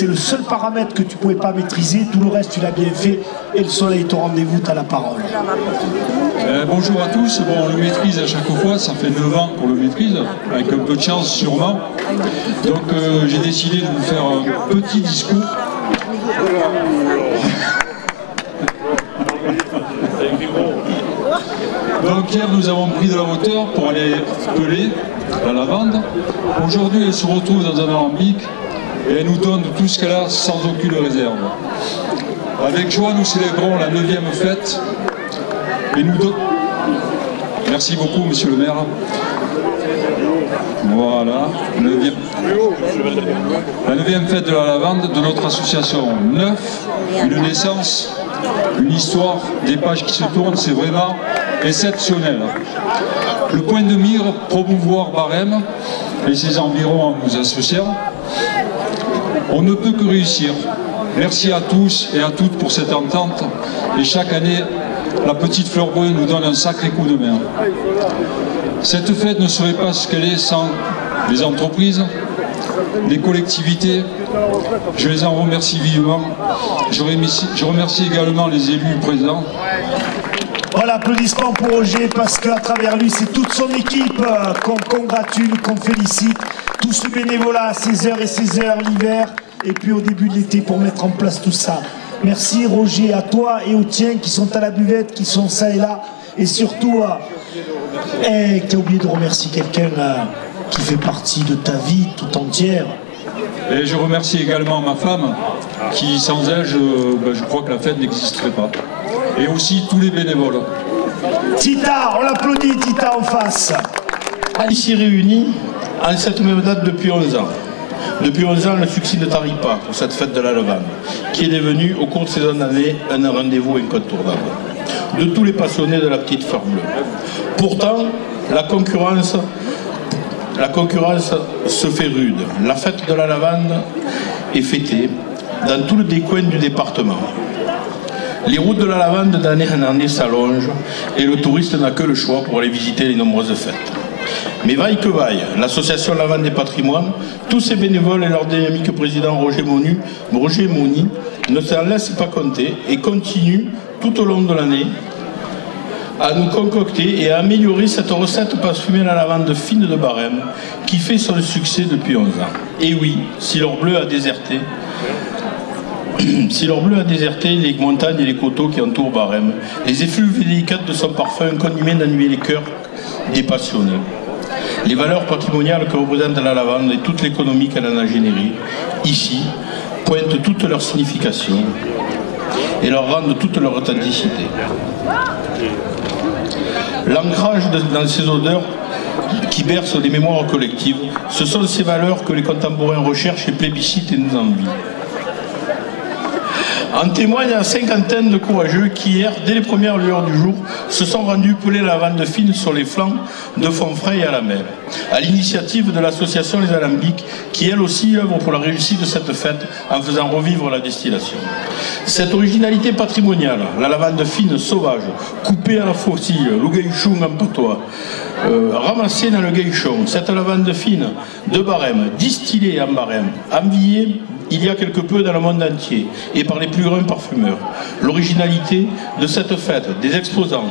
c'est le seul paramètre que tu ne pouvais pas maîtriser. Tout le reste, tu l'as bien fait. Et le soleil est au rendez-vous, tu as la parole. Bonjour à tous. Bon, on le maîtrise à chaque fois. Ça fait 9 ans qu'on le maîtrise, avec un peu de chance sûrement. Donc j'ai décidé de vous faire un petit discours. Donc hier nous avons pris de la hauteur pour aller peler la lavande. Aujourd'hui elle se retrouve dans un alambic et elle nous donne tout ce qu'elle a sans aucune réserve. Avec joie nous célébrons la 9e fête et nous donnons... Merci beaucoup monsieur le maire. Voilà, la 9e fête de la lavande de notre association. 9, une naissance, une histoire, des pages qui se tournent, c'est vraiment exceptionnel. Le point de mire, promouvoir Barème et ses environs en nous associant. On ne peut que réussir. Merci à tous et à toutes pour cette entente. Et chaque année, la petite fleur bleue nous donne un sacré coup de main. Cette fête ne serait pas ce qu'elle est sans les entreprises, les collectivités. Je les en remercie vivement. Je remercie également les élus présents. Voilà, applaudissements pour Roger, parce qu'à travers lui, c'est toute son équipe qu'on congratule, qu'on félicite. Tout ce bénévolat à 16h et 16h l'hiver, et puis au début de l'été pour mettre en place tout ça. Merci Roger, à toi et aux tiens qui sont à la buvette, qui sont ça et là. Et surtout, tu as oublié de remercier quelqu'un qui fait partie de ta vie tout entière. Et je remercie également ma femme, qui sans elle, je crois que la fête n'existerait pas. Et aussi tous les bénévoles. Tita, on l'applaudit, Tita en face. Ici réunis, en cette même date depuis 11 ans. Depuis 11 ans, le succès ne tarit pas pour cette fête de la lavande, qui est devenue, au cours de ces années, un rendez-vous incontournable de tous les passionnés de la petite fleur bleue. Pourtant, la concurrence se fait rude. La fête de la lavande est fêtée dans tous les coins du département. Les routes de la lavande d'année en année s'allongent et le touriste n'a que le choix pour aller visiter les nombreuses fêtes. Mais vaille que vaille, l'association Lavande des Patrimoines, tous ses bénévoles et leur dynamique président Roger Moni ne s'en laissent pas compter et continuent tout au long de l'année à nous concocter et à améliorer cette recette parfumée à la lavande fine de Barème qui fait son succès depuis 11 ans. Et oui, si l'or bleu a déserté, les montagnes et les coteaux qui entourent Barème, les effluves délicates de son parfum continuent d'animer les cœurs des passionnés. Les valeurs patrimoniales que représente la lavande et toute l'économie qu'elle en a générée, ici, pointent toute leur signification et leur rendent toute leur authenticité. L'ancrage dans ces odeurs qui bercent les mémoires collectives, ce sont ces valeurs que les contemporains recherchent et plébiscitent et nous envient. En témoigne la cinquantaine de courageux qui hier, dès les premières lueurs du jour, se sont rendus peler la lavande fine sur les flancs de Fonfray et à la mer, à l'initiative de l'association Les Alambics, qui elle aussi œuvre pour la réussite de cette fête en faisant revivre la distillation. Cette originalité patrimoniale, la lavande fine sauvage, coupée à la faucille, le gaïchon en patois, ramassée dans le gaïchon, cette lavande fine de Barème, distillée en Barème, enviée il y a quelque peu dans le monde entier et par les plus grands parfumeurs. L'originalité de cette fête, des exposants,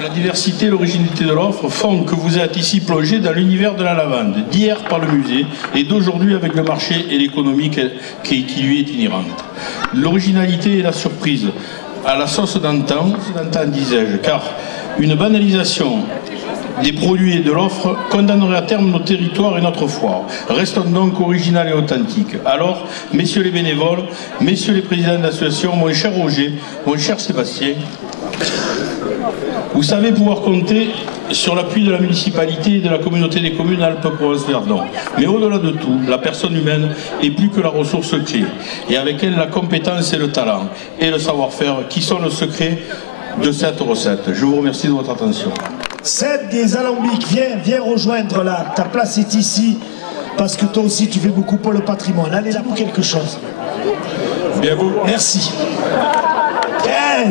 la diversité et l'originalité de l'offre font que vous êtes ici plongé dans l'univers de la lavande, d'hier par le musée et d'aujourd'hui avec le marché et l'économie qui lui est inhérente. L'originalité et la surprise, à la sauce d'antan, disais-je, car une banalisation des produits et de l'offre condamnerait à terme nos territoires et notre foire. Restons donc original et authentique. Alors, messieurs les bénévoles, messieurs les présidents d'association, mon cher Roger, mon cher Sébastien, vous savez pouvoir compter sur l'appui de la municipalité et de la communauté des communes Alpes-Provence-Verdon. Mais au-delà de tout, la personne humaine est plus que la ressource clé. Et avec elle, la compétence et le talent et le savoir-faire qui sont le secret de cette recette. Je vous remercie de votre attention. Seb des Alambics, viens rejoindre là. Ta place est ici, parce que toi aussi tu fais beaucoup pour le patrimoine. Allez, là-bas quelque chose. Bien vous. Merci. Bien,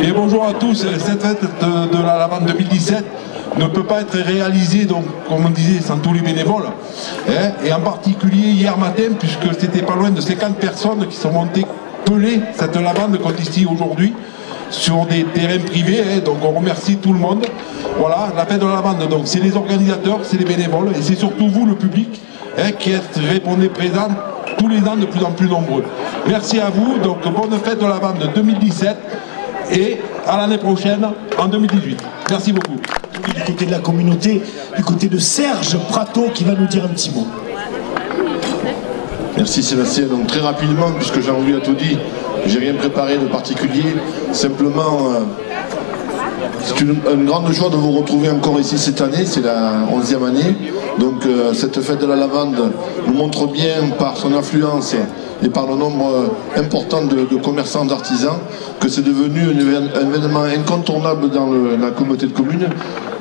Et bonjour à tous, cette fête de la lavande 2017, ne peut pas être réalisé, donc, comme on disait, sans tous les bénévoles. Hein, et en particulier hier matin, puisque c'était pas loin de 50 personnes qui sont montées peler cette lavande qu'on ici aujourd'hui sur des terrains privés. Hein, donc on remercie tout le monde. Voilà, la fête de la lavande, donc c'est les organisateurs, c'est les bénévoles, et c'est surtout vous, le public, hein, qui répondez présent tous les ans de plus en plus nombreux. Merci à vous, donc bonne fête de la lavande 2017 et à l'année prochaine en 2018. Merci beaucoup. Du côté de la communauté, du côté de Serge Prato qui va nous dire un petit mot. Merci Sébastien. Donc très rapidement, puisque Jean-Louis a tout dit, j'ai rien préparé de particulier. Simplement, c'est une grande joie de vous retrouver encore ici cette année, c'est la 11e année. Donc cette fête de la lavande nous montre bien par son influence et par le nombre important de commerçants, d'artisans, que c'est devenu un événement incontournable dans la communauté de communes,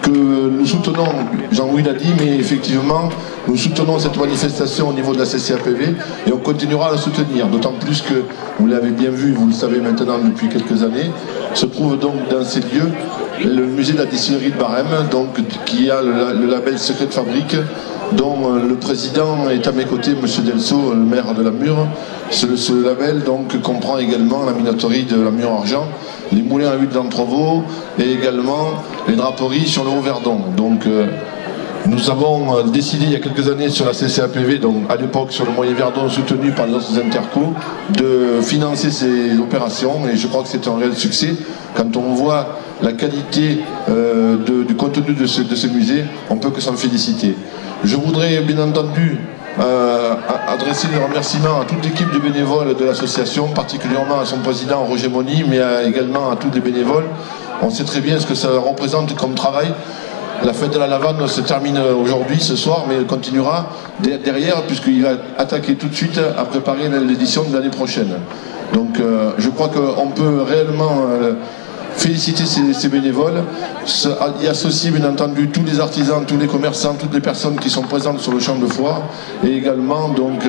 que nous soutenons, Jean-Louis l'a dit, mais effectivement, nous soutenons cette manifestation au niveau de la CCAPV et on continuera à la soutenir, d'autant plus que, vous l'avez bien vu, vous le savez maintenant depuis quelques années, se trouve donc dans ces lieux le musée de la distillerie de Barème, donc, qui a le label Secret de Fabrique, dont le président est à mes côtés, M. Delceau, le maire de la Mure. Ce label donc, comprend également la minoterie de la Mure-Argent, les moulins à huile d'Entrevaux et également les draperies sur le Haut-Verdon. Donc nous avons décidé il y a quelques années sur la CCAPV, donc à l'époque sur le Moyen-Verdon soutenu par les autres intercos, de financer ces opérations et je crois que c'est un réel succès. Quand on voit la qualité du contenu de ce musée, on ne peut que s'en féliciter. Je voudrais bien entendu adresser des remerciements à toute l'équipe de bénévoles de l'association, particulièrement à son président Roger Moni, mais également à tous les bénévoles. On sait très bien ce que ça représente comme travail. La fête de la lavande se termine aujourd'hui, ce soir, mais elle continuera derrière, puisqu'il va attaquer tout de suite à préparer l'édition de l'année prochaine. Donc je crois qu'on peut réellement féliciter ces bénévoles, y associer bien entendu tous les artisans, tous les commerçants, toutes les personnes qui sont présentes sur le champ de foire et également donc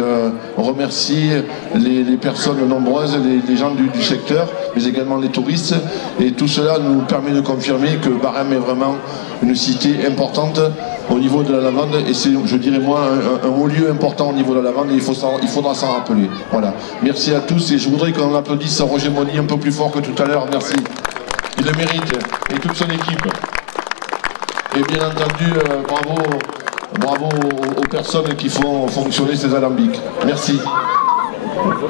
remercier les personnes nombreuses, les gens du secteur, mais également les touristes. Et tout cela nous permet de confirmer que Barème est vraiment une cité importante au niveau de la lavande et c'est, je dirais moi, un haut lieu important au niveau de la lavande et il faudra s'en rappeler. Voilà. Merci à tous et je voudrais qu'on applaudisse Roger Moni un peu plus fort que tout à l'heure. Merci. Il le mérite, et toute son équipe. Et bien entendu, bravo aux personnes qui font fonctionner ces alambics. Merci.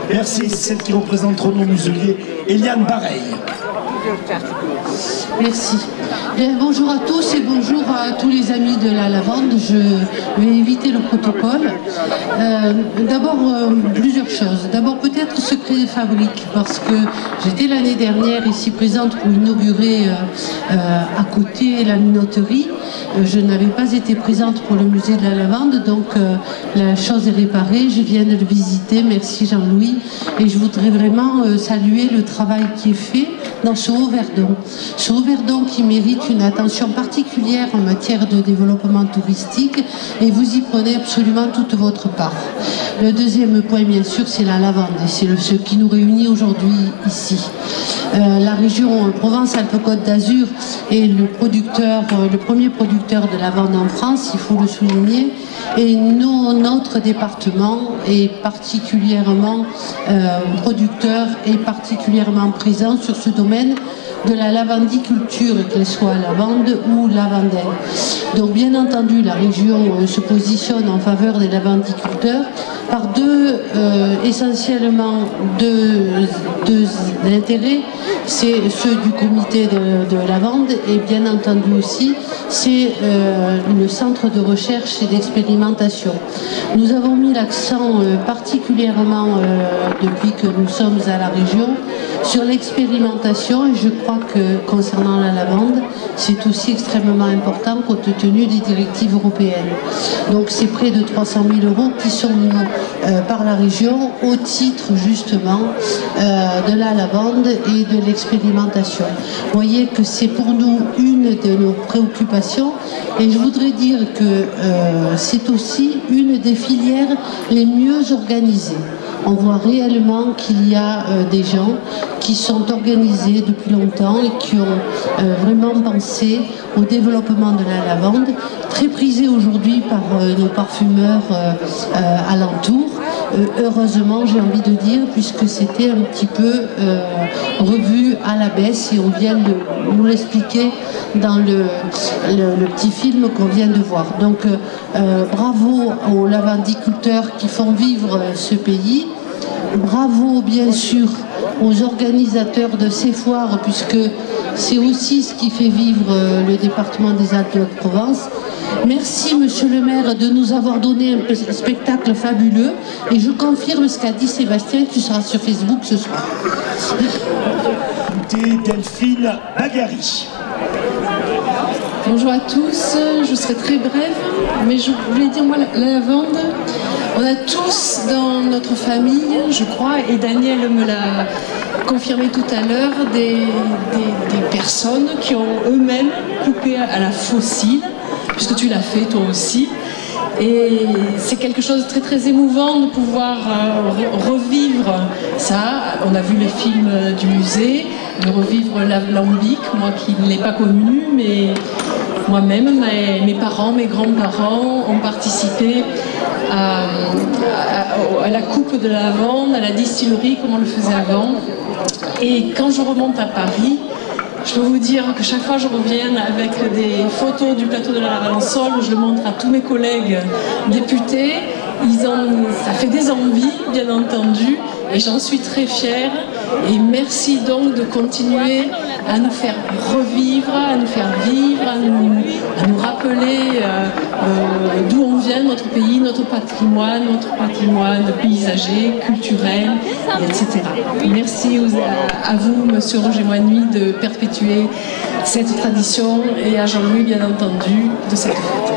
Merci, c'est celle qui représente Renaud Muselier, Eliane Bareil. Merci. Bien, bonjour à tous et bonjour à tous les amis de la lavande. Je vais éviter le protocole. D'abord, plusieurs choses. D'abord, peut-être secret de fabrique, parce que j'étais l'année dernière ici présente pour inaugurer à côté la minoterie. Je n'avais pas été présente pour le musée de la lavande, donc la chose est réparée. Je viens de le visiter. Merci Jean-Louis. Et je voudrais vraiment saluer le travail qui est fait dans ce Haut-Verdon. Ce Haut-Verdon qui mérite une attention particulière en matière de développement touristique et vous y prenez absolument toute votre part. Le deuxième point, bien sûr, c'est la lavande et c'est ce qui nous réunit aujourd'hui ici. La région Provence-Alpes-Côte d'Azur est le premier producteur de lavande en France, il faut le souligner. Et notre département est particulièrement producteur et particulièrement présent sur ce domaine de la lavandiculture, qu'elle soit lavande ou lavandaire. Donc bien entendu, la région se positionne en faveur des lavandiculteurs par essentiellement deux intérêts. C'est ceux du comité de lavande et bien entendu aussi c'est le centre de recherche et d'expérimentation. Nous avons mis l'accent particulièrement depuis que nous sommes à la région sur l'expérimentation et je crois que concernant la lavande c'est aussi extrêmement important compte tenu des directives européennes. Donc c'est près de 300 000 € qui sont mis par la région au titre justement de la lavande et de l'expérimentation. Vous voyez que c'est pour nous une de nos préoccupations et je voudrais dire que c'est aussi une des filières les mieux organisées. On voit réellement qu'il y a des gens qui sont organisées depuis longtemps et qui ont vraiment pensé au développement de la lavande, très prisée aujourd'hui par nos parfumeurs alentours. Heureusement, j'ai envie de dire, puisque c'était un petit peu revu à la baisse et on vient de nous l'expliquer dans le petit film qu'on vient de voir. Donc bravo aux lavandiculteurs qui font vivre ce pays. Bravo bien sûr aux organisateurs de ces foires, puisque c'est aussi ce qui fait vivre le département des Alpes-de-Haute-Provence. Merci Monsieur le maire de nous avoir donné un spectacle fabuleux et je confirme ce qu'a dit Sébastien, tu seras sur Facebook ce soir. Delphine Bagari. Bonjour à tous, je serai très brève, mais je voulais dire, moi, la lavande, on a tous dans notre famille, je crois, et Daniel me l'a confirmé tout à l'heure, des personnes qui ont eux-mêmes coupé à la fossile, puisque tu l'as fait toi aussi. Et c'est quelque chose de très très émouvant de pouvoir revivre ça. On a vu le film du musée, de revivre l'alambic, moi qui ne l'ai pas connu, mais moi-même, mes parents, mes grands-parents ont participé à la coupe de la lavande, à la distillerie, comme on le faisait avant. Et quand je remonte à Paris, je peux vous dire que chaque fois je reviens avec des photos du plateau de la Lavande-en-Sol où je le montre à tous mes collègues députés. Ça fait des envies, bien entendu, et j'en suis très fière. Et merci donc de continuer à nous faire revivre, à nous faire vivre, à nous rappeler d'où on vient, notre pays, notre patrimoine paysager, culturel, etc. Merci à vous, Monsieur Roger Moigny, de perpétuer cette tradition et à Jean-Louis, bien entendu, de cette fête.